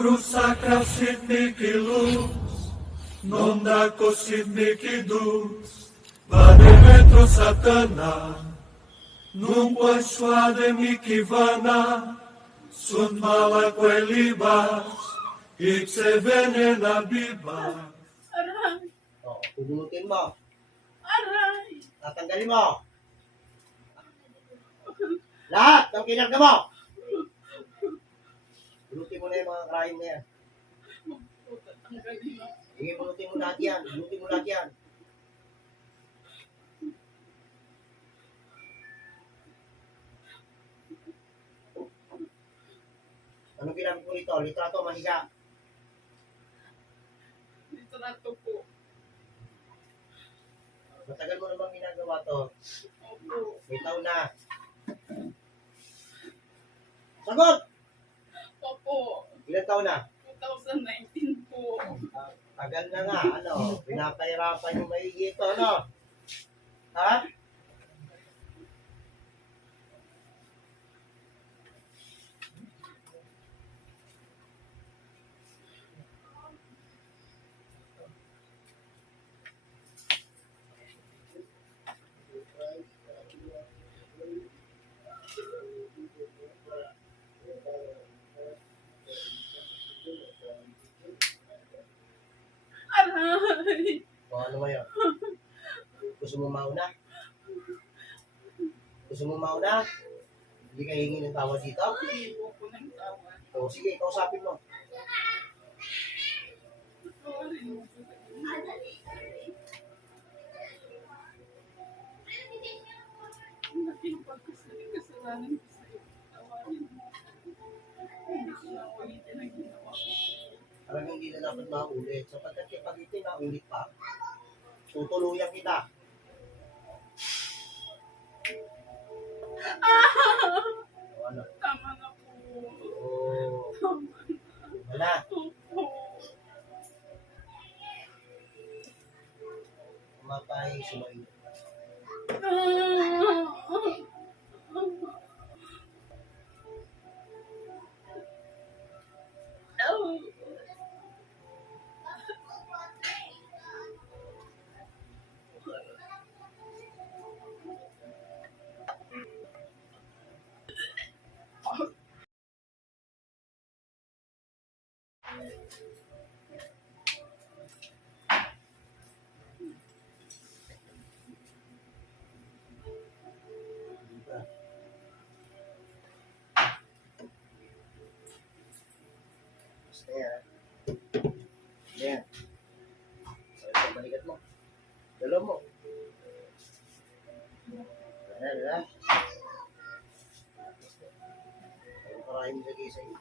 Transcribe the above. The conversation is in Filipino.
Rusakra sidniki luz, non dako sidniki dus, vade metro satana, nun poissuade mi kivana, sunt mala libas, ikse venena biba. Aray! O, pupulutin mo. Aray! Tatanggalin mo. Lahat ng kinarga mo. Pulutin mo na yung mga crime na yan. Tanggalin mo. Sige, pulutin mo lahat yan. Pulutin mo lahat yan. Anong ginamit mo rito? Litrato, mahiga. Litrato po. Matagal mo na bang ginagawa to? Opo. May taon na. Sagot! Opo. Ilan taon na? 2019 po. Tagal na nga. Ano? Pinapahirapan yung maigi ito. Ano? Ha? Aray! O ano ngayon? Gusto mo mauna? Gusto mo mauna? Hindi ka hingi ng tawad dito? Hindi po ko ng tawad. O sige, kausapin mo. Sorry mo po. Ang laking kasalanan ko sa'yo. Tawarin mo. Hindi ko na ulitin ang ginawa ko. Talagang hindi na dapat maulit. Sapagkat kapag ito naulit pa, tutuluyan kita. O ano? Tama na po. O, Tama na. wala. Opo. Kumapay, sumayin. Basta yan. Yan. Sakit sa balikat mo. Dalaw mo. Wala. Ang maraming lagay sa'yo.